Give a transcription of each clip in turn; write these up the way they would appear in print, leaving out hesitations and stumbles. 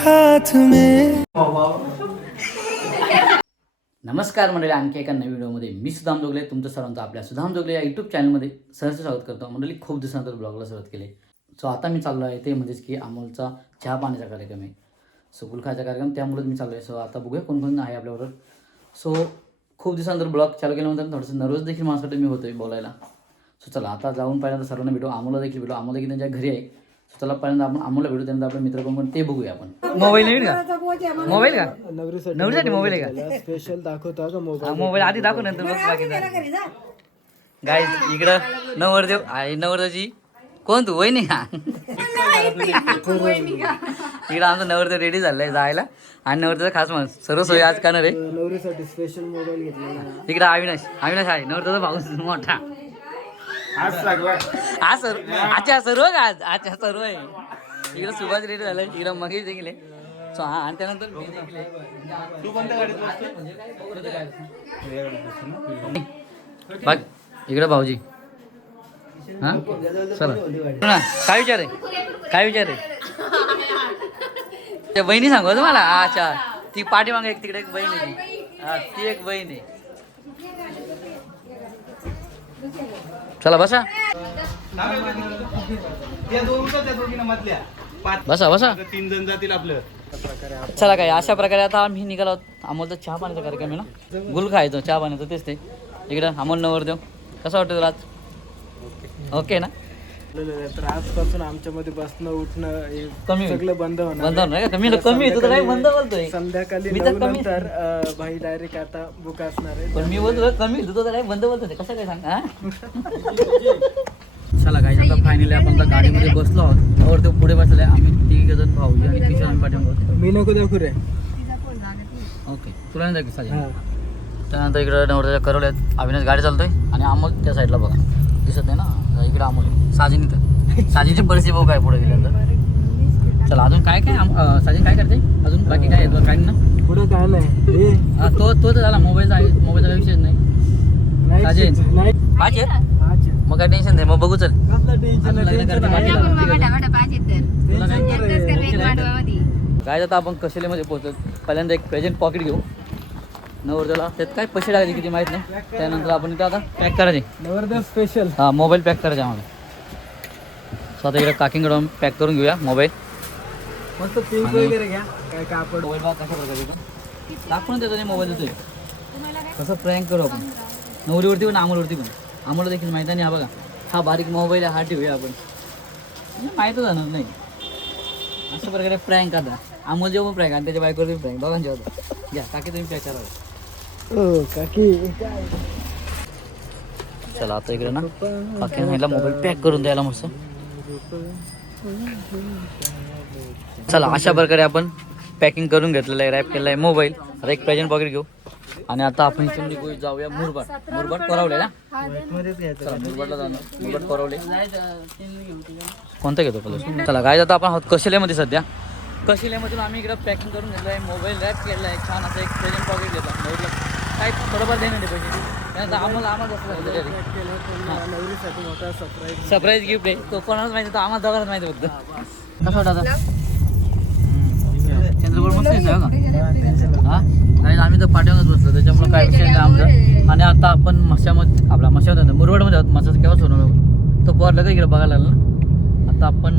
हाथ में। नमस्कार मंडळी, आणखी एका नवीन व्हिडिओमध्ये मी सुधाम जोगले तुमचं सर्वांचं आपल्या सुधाम जोगले या यूट्यूब चॅनलमध्ये सहर्ष स्वागत करतो. मंडळी खूप दिवसानंतर ब्लॉगला सुरुवात केली. सो आता मी चाललो आहे ते म्हणजेच की अमोलचा चहा पाण्याचा कार्यक्रम आहे. सो गुलखाचा कार्यक्रम, त्यामुळेच मी चाललो आहे. सो आता बघूया कोण कोण आहे आपल्याबरोबर. सो खूप दिवसानंतर ब्लॉग चालू केल्यानंतर थोडंसं नर्वस देखील माझ्यासाठी मी होतो आहे बोलायला. सो चला आता जाऊन पहिल्यांदा सर्वांना भेटू. अमोलला देखील भेटू. अमोल देखील त्यांच्या घरी आहे. सो चला पहिल्यांदा आपण अमोलला भेटू, त्यानंतर आपले मित्र कोण ते बघूया आपण. मोबाईल नवीन का? मोबाईल का? नवरीसाठी मोबाईल आहे का? स्पेशल दाखवतो का मोबाईल? मोबाईल आधी दाखव, नंतर बघ बाकी. गाईज इकडं नवरदेव आहे. नवरदेवची कोण तू? वहिनी का? इकडं आमचा नवरदेव रेडी झालाय जायला. आणि नवरदेवचा खास माणूस सर्व सोयी आज करणार आहे. नवरीसाठी स्पेशल मोबाईल घेतला. इकडं अविनाश आहे नवरदेवचा भाऊ मोठा. आज सर अच्छा सर्व का? आज अच्छा सर्व आहे. इकडं सुभाष रेडी झालाय. इकडं मगेश देखील आहे. सो हा, आणि त्यानंतर मी देखील आहे. बघ इकडं भाऊजी. हा चला ना, काय विचार आहे? त्या बहिणी सांगू तुम्हाला. अच्छा, ती पाठीमागे एक तिकडे एक बहीण आहे. हा ती एक बहीण आहे. चला बसा बसा. 3 जण जातील आपलं. चला काय अशा प्रकारे आता आम्ही निघालो आहोत. अमोलचा चहा पाण्याचा कार्यक्रम आहे ना, गुल खायचं चहा पाण्याचं तेच ते. इकडं अमोल नवरदेव कसं वाटतं तुला आज? ओके ना? तर आजपासून आमच्यामध्ये बसणं उठणं हे कमी सगळं बंद होणार. नाही का? कमी होतं काय बंद बोलतोय. संध्याकाळी मी तर 9 नंतर भाई डायरेक्ट आता बुक असणार आहे. पण मी बोलतो कमी होतं तर काय बंद बोलतोय. कसं काय सांग? हा चला काय आता फायनली आपण आता गाडीमध्ये बसलो आहोत. और तो पुढे बसलाय. आम्ही 3 जण भाऊजी आणि किशोर आम्ही पाठीमागे. मी नको दाखवू रे. ओके तुला नाही दाखव साजे. त्यानंतर इकडे नवरदेवच्या करवल्यात. अविनाश गाडी चालतोय आणि अमोल त्या साईडला बघा दिसत नाही ना. इकडे अमोल साजिनी तर साजीची परिस्थिती बघू काय पुढे गेल्यानंतर. चला अजून काय साजिन काय करते अजून? बाकी काय काय ना पुढे काय नाही. तो तर झाला. मोबाईलचा काही विषय नाही. साजिन पाहिजे मग काय टेन्शन नाही. मग बघू चल. काय आता आपण कशेलेमध्ये पोहोचलो. पहिल्यांदा एक प्रेझेंट पॉकेट घेऊ नवरदेवला. त्यात काय पैसे टाकायचे किती माहित नाही. त्यानंतर आपण इथं आता पॅक करायचे. नवरदेव स्पेशल हा मोबाईल पॅक करायचा आम्हाला. सो आता इकडे काकींकडे पॅक करून घेऊया मोबाईल. मस्त पिंक वगैरे घ्या. काय कापड मोबाईल बघा कशा प्रकारे दाखवून देतो. मोबाईल देतोय कसं प्रँक करू आपण. नवरीवरती पण अमोलवरती पण. आम्हाला देखील माहिती नाही. हा बघा हा बारीक मोबाईल आहे. हा ठेवूया आपण. माहीतच जाणार नाही. अशा प्रकारे प्रँक आता अमोल जेव्हा प्रँक आणि त्याच्या बाईकवरती प्रँक दोघांचे होता. घ्या काकी तुम्ही पॅक करा. काकी चला आता इकडे ना काकी ह्याला मोबाईल पॅक करून द्यायला मस्त. चला अशा प्रकारे आपण पॅकिंग करून घेतलेलं आहे. रॅप केलेला आहे मोबाईल. आता एक प्रेझेंट पॉकेट घेऊ आणि आता आपण इथून निघू जाऊया मुरबाड परवले ना. चला मुरबाडला जाणार. मुरबाड परवले कोणता घेतो कलर? चला काय आता आपण आहोत कशेल्यामध्ये सध्या. कशेल्यामधून आम्ही इकडं पॅकिंग करून घेतलं आहे. मोबाईल रॅप केलेला आहे छान. असं एक प्रेझेंट पॉकेट घेतला. नवरीला काय थोडंफार देणार नाही पैसे. त्यानंतर आम्हाला नवरीसाठी मोठा सरप्राईज गिफ्ट आहे. तो कोणालाच माहिती, तो आम्हाला दोघांनाच माहिती फक्त. कसं वाटतं आता? चंद्रपूर मस्त आहे का? हा नाही आम्ही तर पाठीमागच बसलो त्याच्यामुळे काय विषय नाही आमचा. आणि आता आपण मशामध्ये आपला मशामध्ये मुरबाडमध्ये आहोत. मशाचं केव्हा सोडणार तो पोरला का इकडे बघायला लागला ना. आता आपण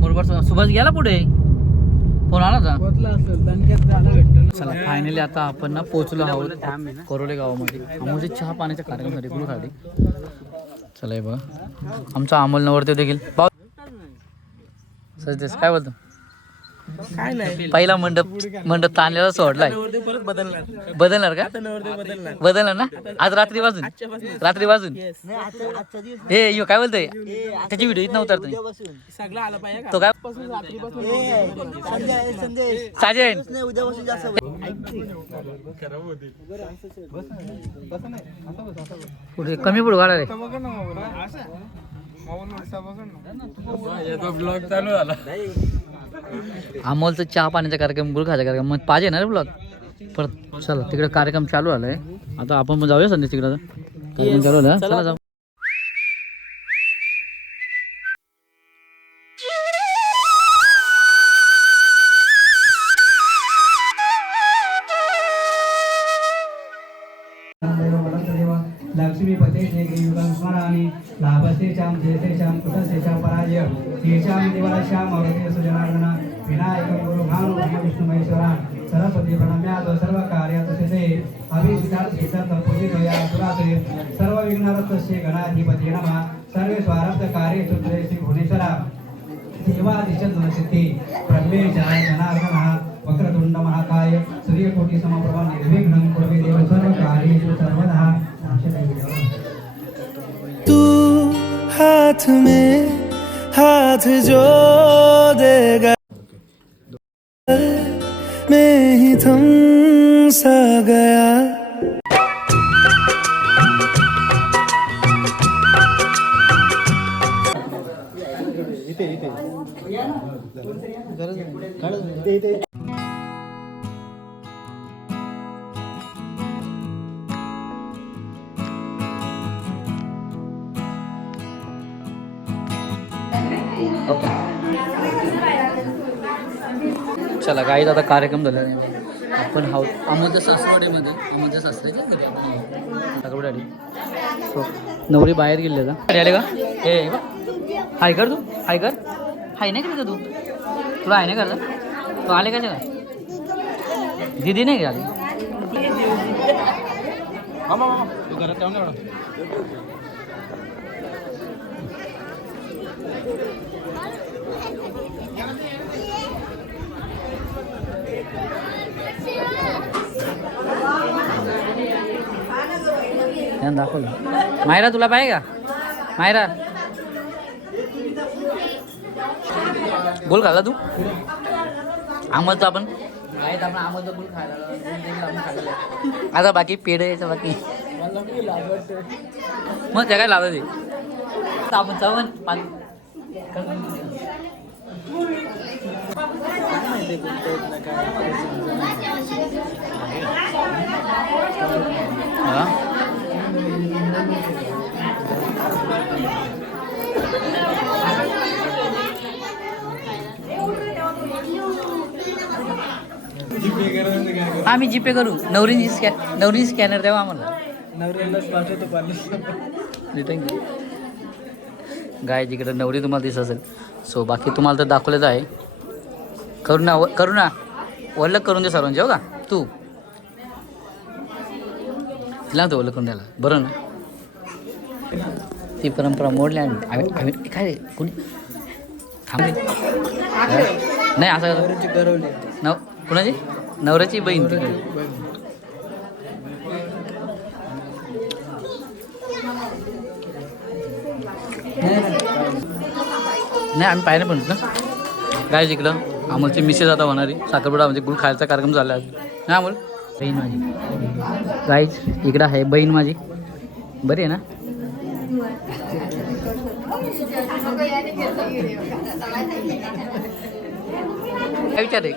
मुरबाड सुभाष गेला पुढे फोन आला होता. चला फायनली आता आपण ना पोहोचलो आहोत कोरोले गावामध्ये. अमोलचे चहा पाण्याच्या कार्यक्रमासाठी गुरुखाडी. चला हे बघा आमचा अमोल नवरदेव देखील. सजदेस काय बोलतो? काय नाही. पहिला मंडप ताणलेला सोडलाय. बदलणार का? बदलणार ना आज रात्री वाजून हे यो काय बोलतोय त्याची व्हिडिओ इथं उतरतो तो काय साजेन पुढे कमी पुढे गाडा रे. ब्लॉग चालू झाला. अमोलचा चहा पाण्याचा कार्यक्रम गुलखाचा कार्यक्रम मग पाहिजे ना रे ब्लॉग परत. चला तिकडे कार्यक्रम चालू आलाय. आता आपण मग जाऊया संदेश तिकडे कार्यक्रम चालू आला. चला जाऊ. तेषां जयतेषां कुतस्तेषां पराजय तेषां देवराशां मौर्येषु जनार्दन विनायकं गुरुभानु ब्रह्मविष्णुमहेश्वरा सरस्वती प्रणम्यात् सर्वकार्यात् सिद्धे अभिषिकात् सिद्धात् पूजितया सुराते सर्वविघ्नहरस्य गणाधिपति नमः सर्वे स्वारब्धकार्येषु श्री भुवनेश्वरा देवादिशद्वसिद्धि ब्रह्मेशाय जनार्दनः वक्रतुंड महाकाय सूर्यकोटि समप्रभा निर्विघ्नं कुरवे देव सर्वकार्येषु सर्वदा तू हाथ में हाथ जो देगा मैं ही थम सा गया चला गाईत आता कार्यक्रम झाला आपण हाऊ अमोलच्या सासवडीमध्ये अमोलच्या सासऱ्याच्या घरी सासवडी आली नवरी बाहेर गेले का आले का हे हाय कर तू हाय कर हाय नाही करत तू तुला हाय नाही करत तू आले का दिदी नाही का आली दाखवलं मायरा तुला पाहिजे का मायरा बोल खाल्ला तू आमचं आपण आमचं बोल खायला आता बाकी पेढ यायचं बाकी मग त्या काय लावलं ते आपण चवण आम्ही जीपे करू नवरीची स्कॅनर द्यावा आम्हाला गाय जिकडे नवरी तुम्हाला दिसत असेल सो बाकी तुम्हाला तर दाखवलेच आहे करू ना वल्लक करून दे सर्वांचे हो का तू तिला तो वल्लक करून द्यायला बरं ना ती परंपरा मोडली आम्ही काय कोणी थांबले नाही असं कुणाची नवऱ्याची बहीण तिकडे नाही आम्ही पाहिलं पण ना काय तिकडं अमोलची मिसेस आता होणारी साखरपुडा म्हणजे गुळ खायचा कार्यक्रम झाला नाही अमोल बहीण माझी गाईच इकडं आहे बहीण माझी बरी आहे ना काय विचार आहे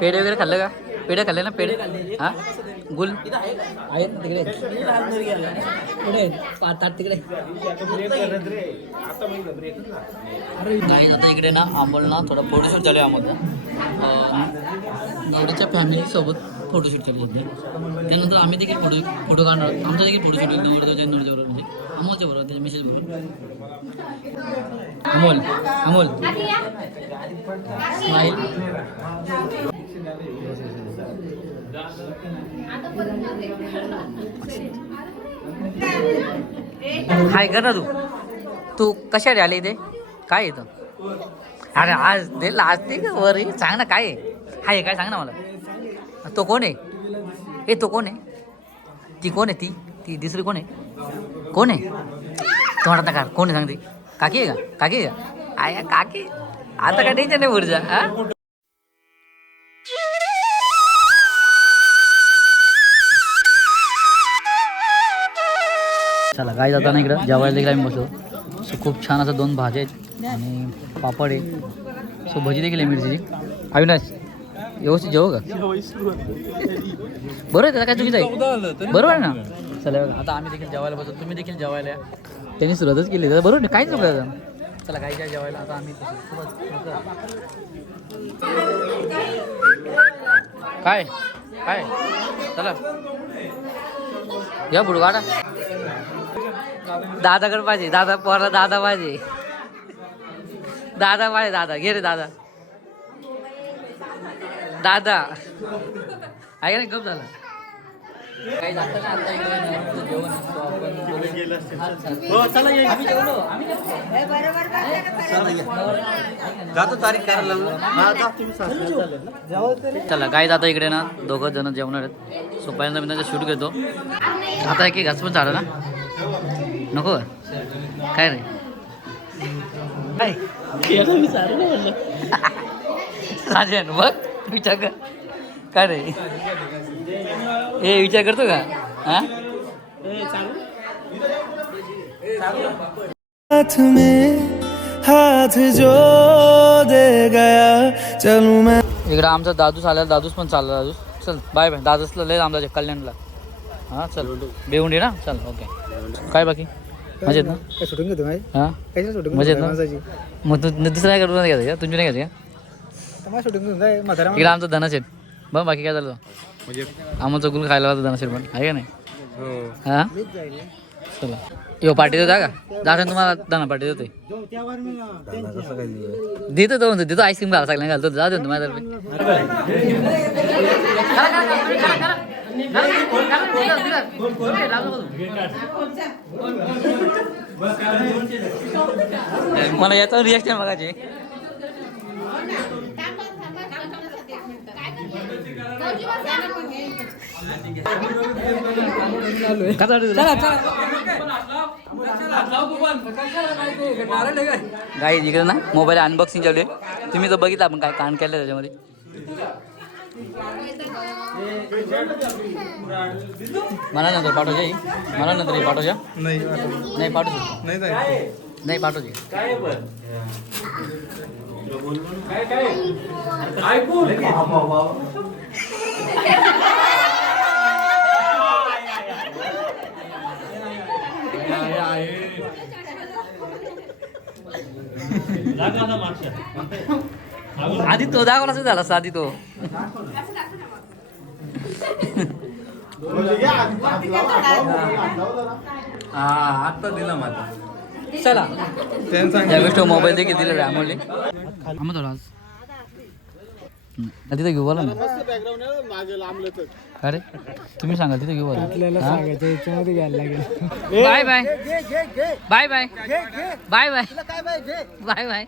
पेढे वगैरे खाल्लं का पेढे खाल्ले ना पेढे हा गुल आहेत तिकडे पुढे पाच तिकडे नाही आता इकडे ना अमोल ना थोडा फोटोशूट चालू आहे अमोल नवऱ्याच्या फॅमिलीसोबत फोटोशूट चालू आहे त्यानंतर आम्ही देखील फोटो काढणार आहोत आमचा देखील फोटोशूट आहे नवऱ्याच्या बरोबर म्हणजे अमोलच्या बरोबर त्याच्या मेसेज बरोबर अमोल अमोल स्माईल हाय कर ना तू कशासाठी आले इथे काय येतं अरे आज दे आज ते वर सांग ना काय आहे हाय काय सांग ना मला तो कोण आहे ए तो कोण आहे ती कोण आहे ती दुसरी कोण आहे कोण आहे तोंडात का कोण आहे सांगते काकी आहे का काकी आहे का आय काकी आता काय टेन्शन नाही ऊर्जा हा चला काय जाताना इकडं जेवायला देखील आम्ही बसलो सो खूप छान असं 2 भाज्या आहेत आणि पापड आहे सो भजी देखील आहे मिरचीची अविनाश व्यवस्थित जेव का बरोबर आहे त्याला काय चुकीचं आहे बरोबर आहे ना चला आता आम्ही देखील जेवायला बसतो तुम्ही देखील जेवायला या त्यांनी सुरुवातच केली तर बरोबर नाही काहीच नको चला काही काय जेवायला आता आम्ही काय काय चला या पुढं गाडा दादाकडे पाहिजे, दादा पोराला दादा पाहिजे, दादा पाहिजे, दादा घे रे दादा, दादा आहे का नाही? गप झाला काही जातं ना आता इकडे जेवण असतो आपण आम्ही जेवलो, आम्ही जातो तारीख करायला चला गाईज आता इकडे ना दोघं जण जेवणार आहेत. सो पहिल्यांदा मी त्यांचा शूट घेतो. आता एक घास पण झालं ना, नको काय रे राजन बघ विचार कर काय रे हे विचार करतो का हा हाथ में हाथ जो दे गया चलूं मैं. इकडं आमचा दादूस आला, दादूस पण चालला. दादूस चल बाय बाय. दादूसला लय आमचा कल्याणला. हां चल बेहुंडी ना चल ओके. काय बाकी मजेत ना? शूटिंग घेतो हां मजेत ना? मग तू दुसरं काय करून घ्यायचं का? तुमची नाही घ्यायचं का? शूटिंग इकडं आमचा धनाशेट बघ बाकी काय झालं आमचं गुल खायला होतं धनाशेट पण आहे का नाही? हां चला यो पार्टी देता का? दाखवून तुम्हाला दाना पार्टी देतोय देतो तो म्हणतो देतो आईस्क्रीम घाला सगळ्यांना घालतो जाऊ दे तुम्हाला मला याचा रिॲक्शन बघायचे. गाई इकडे ना मोबाईल अनबॉक्सिंग चालू आहे. तुम्ही तर बघितलं आपण काय कान केलं त्याच्यामध्ये. मला नंतर पाठवजा मला नंतर पाठवजा नाही पाठवू नाही पाठवते आधी तो दाखवला झाला आधी तो आता दिला माझा चला त्या गोष्ट मोबाईल देखील दिलेला आहे आम्हाला आम्हाला थोडा तिथं घेऊ बोला ना अरे तुम्ही सांगा तिथं घेऊ आपल्याला सांगायचं याच्यामध्ये घ्यायला लागेल. Bye bye bye bye bye bye bye bye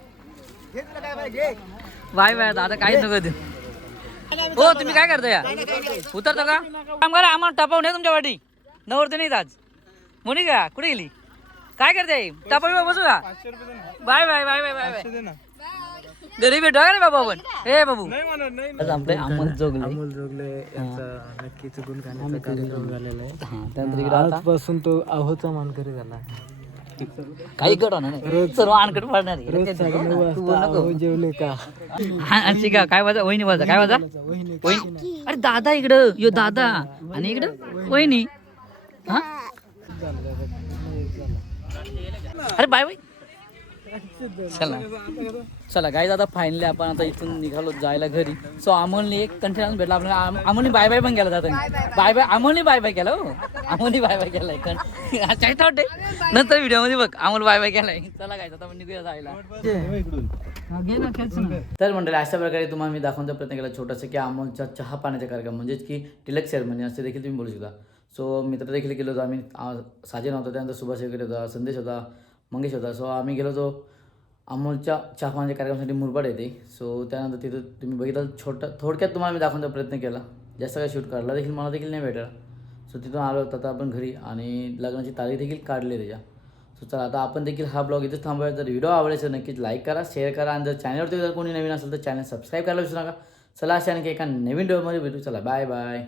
bye bye दादा काहीच नको देऊ. हो तुम्ही काय करता या उतरता का काम करा आम्हाला टपावून आहे तुमच्या वाटी नवरते नाही आज मोनिका कुठे गेली काय करते टपावी बसू का bye bye bye bye bye bye घरी भेटू का रे बाबा आपण हे बाबू आपले अमोल जोगले नक्की चुकून खाण्याचा कार्यक्रम झालेला आहे. त्यानंतर आजपासून तो आहोचा मानकरी झाला. काही करा नाही सर्व अनकट पडणार रोज सकाळी 9 वाजता आहो जेवले का का काय वाजा वहिनी वाजा काय वाजा वहिनी अरे दादा इकडं यो दादा आणि इकडं वहिनी हा अरे बाय बाय चला चला गाईज आता फायनली आपण आता इथून निघालो जायला घरी. सो अमोलने एक कंटिन्यू भेटला आपल्याला. अमोलने बाय बाय पण केला जातं बाय बाय अमोलने बाय बाय केला हो अमोलने बाय बाय केलाय वाटते नंतर व्हिडिओमध्ये बघ अमोल बाय बाय केलाय. चला गाईज आता आपण निघूया जायला. तर मंडळी अशा प्रकारे तुम्हाला मी दाखवण्याचा प्रयत्न केला छोटासा की अमोलचा चहा पाण्याचा कार्यक्रम म्हणजेच की टिलक सेरेमनी असे देखील तुम्ही बोलू शकता. सो मित्र देखील गेलो होतो आम्ही साजे नव्हता त्यानंतर सुभाष वगैरे होता संदेश होता मंगेश होता. सो आम्ही गेलो होतो अमोलच्या चहा पाण्याच्या कार्यक्रमासाठी मुरबाड येते. सो त्यानंतर तिथं तुम्ही बघितलं थोडक्यात तुम्हाला मी दाखवण्याचा प्रयत्न केला. जास्त काय शूट काढला देखील मला देखील नाही भेटला. सो तिथून आलो होतो आता आपण घरी आणि लग्नाची तारीख देखील काढली त्याच्या. सो चला आता आपण देखील हा ब्लॉग इथेच थांबूया. जर व्हिडिओ आवडेल तर नक्कीच लाईक करा शेअर करा आणि जर चॅनलवरती जर कोणी नवीन असेल तर चॅनल सबस्क्राईब करायला विसरू नका. चला अशा आणखी एका नवीन व्हिडिओमध्ये भेटू. चला बाय बाय.